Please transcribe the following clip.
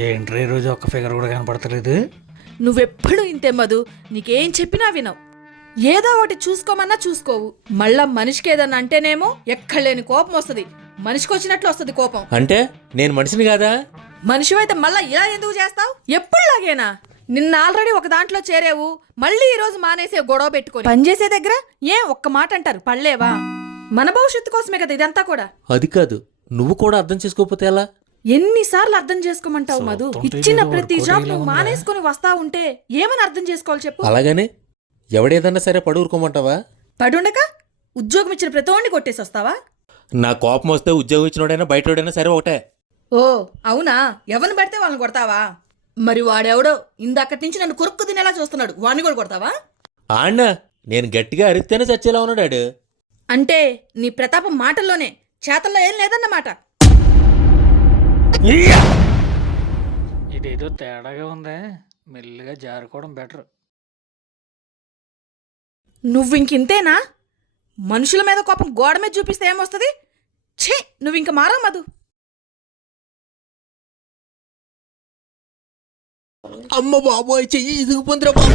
ఏంట్రా ఈ రోజు ఒక్క ఫిగర్ కూడా కనపడతలేదు. నువ్వెప్పుడు ఇంతే మధు, నీకేం చెప్పినా వినవు. ఏదో ఒకటి చూసుకోమన్నా చూసుకోవు. మళ్ళా మనిషికి ఏదన్నా అంటేనేమో ఎక్కడలేని కోపం వస్తుంది. మనిషికి వచ్చినట్లు వస్తుంది కోపం. అంటే నేను మనిషిని కాదా? మనిషివైతే మళ్ళా ఇలా ఎందుకు చేస్తావు? ఎప్పుడులాగేనా? నిన్న ఆల్రెడీ ఒక దాంట్లో చేరేవు, మళ్ళీ ఈ రోజు మానేసే గొడవ పెట్టుకొని పనిచేసే దగ్గర ఒక్క మాట అంటారు పడలేవా? మన భవిష్యత్తు కోసమే కదా ఇదంతా కూడా. అది కాదు, నువ్వు కూడా అర్థం చేసుకోకపోతే ఎలా? ఎన్నిసార్లు అర్థం చేసుకోమంటావు మధు? ఇచ్చిన ప్రతి జాబ్ నువ్వు ఉందా? మానేసుకుని వస్తా ఉంటే ఏమని అర్థం చేసుకోవాలి చెప్పు? అలాగనే ఎవడేదన్నా సరే పడుకోమంటావా? పడుండక ఉద్యోగం ఇచ్చిన ప్రతోడిని కొట్టేసి వస్తావా? నా కోపం వస్తే ఉద్యోగం ఇచ్చినోడైనా బయటోడైనా సరే ఒకటే. ఓ అవునా? ఎవరిని పడితే వాళ్ళని కొడతావా? మరి వాడెవడో ఇందాకటి నుంచి నన్ను కొరుక్కు తినేలా చూస్తున్నాడు, వాడిని కూడా కొడతావా? ఆన్న నేను గట్టిగా అరిస్తేనే చచ్చేలా ఉన్నాడు. అంటే నీ ప్రతాపం మాటల్లోనే, చేతల్లో ఏం లేదన్నమాట. ఇదేదో తేడాగా ఉందే, మెల్లిగా జారుకోవడం బెటర్. నువ్వింకింతేనా? మనుషుల మీద కోపం గోడ మీద చూపిస్తే ఏమొస్తుంది? ఛీ, నువ్వింక మారా మధు. అమ్మ బాబోయ్, చెయ్యి ఇదిగిపోందిరా బాబు.